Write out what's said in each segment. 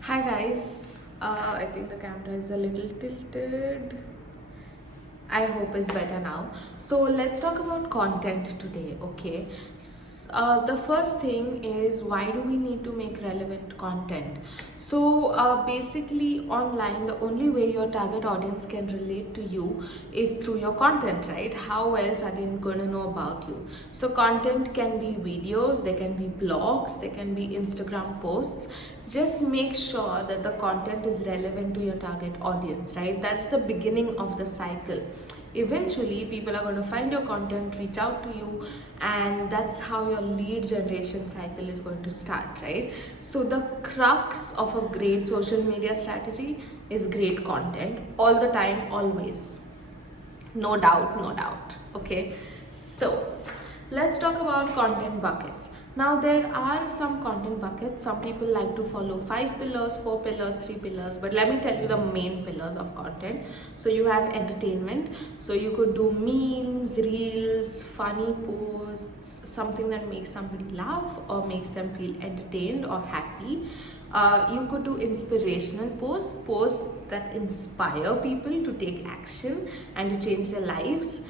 Hi guys, I think the camera is a little tilted. I hope it's better now. So let's talk about content today, okay? The first thing is, why do we need to make relevant content? So basically, online, the only way your target audience can relate to you is through your content, right? How else are they going to know about you? So content can be videos, they can be blogs, they can be Instagram posts. Just make sure that the content is relevant to your target audience, right? That's the beginning of the cycle. Eventually people are going to find your content, reach out to you, and that's how your lead generation cycle is going to start, right? So the crux of a great social media strategy is great content all the time, always. No doubt, no doubt. Okay, so let's talk about content buckets. Now, there are some content buckets. Some people like to follow 5 pillars, 4 pillars, 3 pillars, but let me tell you the main pillars of content. So, you have entertainment. So, you could do memes, reels, funny posts, something that makes somebody laugh or makes them feel entertained or happy. You could do inspirational posts that inspire people to take action and to change their lives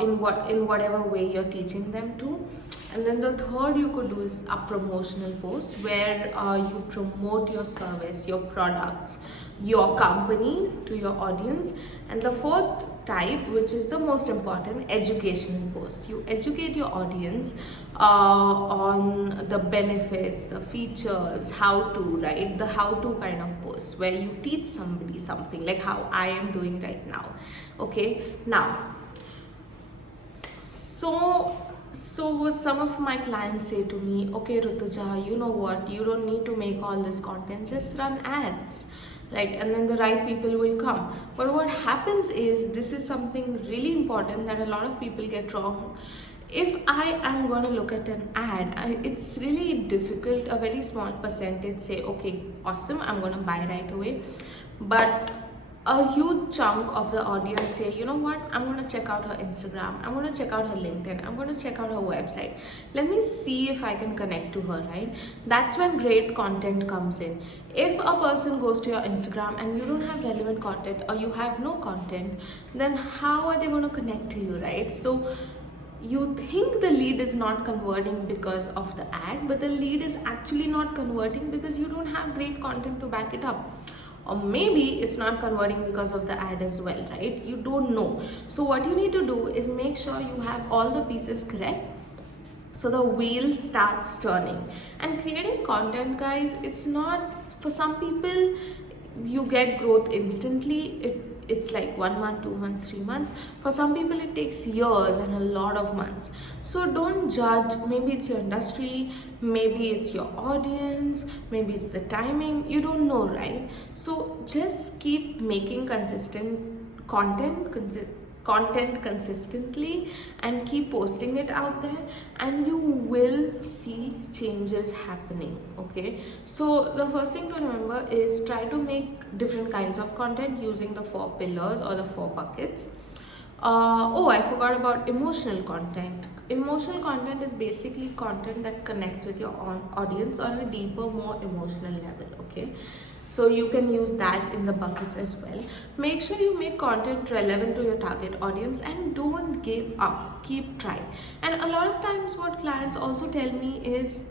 in whatever way you're teaching them to. And then the third you could do is a promotional post where you promote your service, your products, your company to your audience. And the fourth type, which is the most important, educational posts. You educate your audience on the benefits, the features, how to, right? The how to kind of posts where you teach somebody something, like how I am doing right now. Okay, now, so some of my clients say to me, okay, Rutuja, you know what? You don't need to make all this content, just run ads. Like, and then the right people will come. But what happens is, this is something really important that a lot of people get wrong. If I am going to look at an ad, it's really difficult. A very small percentage say, okay, awesome, I'm going to buy right away. But a huge chunk of the audience say, you know what, I'm going to check out her Instagram, I'm going to check out her LinkedIn, I'm going to check out her website, let me see if I can connect to her, right? That's when great content comes in. If a person goes to your Instagram and you don't have relevant content, or you have no content, then how are they going to connect to you, right? So you think the lead is not converting because of the ad, but the lead is actually not converting because you don't have great content to back it up. Or maybe it's not converting because of the ad as well, right? You don't know. So what you need to do is make sure you have all the pieces correct, so the wheel starts turning. And creating content, guys, it's not for some people. You get growth instantly. It's like 1 month, 2 months, 3 months. For some people it takes years and a lot of months. So don't judge. Maybe it's your industry, maybe it's your audience, maybe it's the timing, you don't know, right? So just keep making consistent content consistently and keep posting it out there, and you will see changes happening. Okay, so the first thing to remember is, try to make different kinds of content using the 4 pillars or the 4 buckets. Oh, I forgot about emotional content. Emotional content is basically content that connects with your audience on a deeper, more emotional level. Okay, so you can use that in the buckets as well. Make sure you make content relevant to your target audience and don't give up. Keep trying. And a lot of times, what clients also tell me is,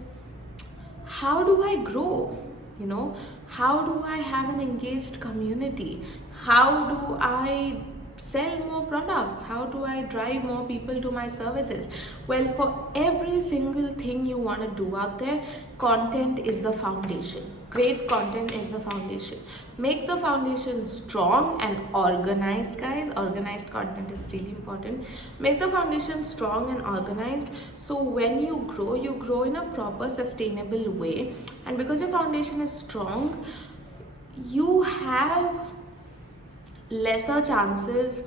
how do I grow? You know, how do I have an engaged community? How do I sell more products? How do I drive more people to my services? Well, for every single thing you want to do out there, content is the foundation. Great content is the foundation. Make the foundation strong and organized, guys. Organized content is really important. Make the foundation strong and organized, so when you grow in a proper, sustainable way. And because your foundation is strong, you have lesser chances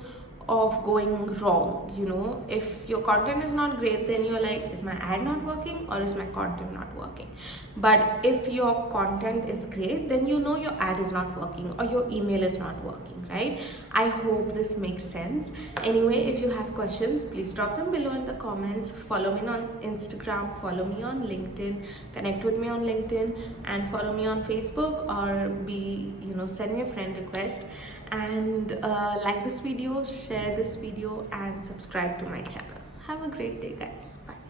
of going wrong. You know, if your content is not great, then you're like, is my ad not working or is my content not working? But if your content is great, then you know your ad is not working or your email is not working, right? I hope this makes sense. Anyway, if you have questions, please drop them below in the comments. Follow me on Instagram, follow me on LinkedIn, connect with me on LinkedIn, and follow me on Facebook, or send me a friend request. And like this video, share this video, and subscribe to my channel. Have a great day, guys. Bye.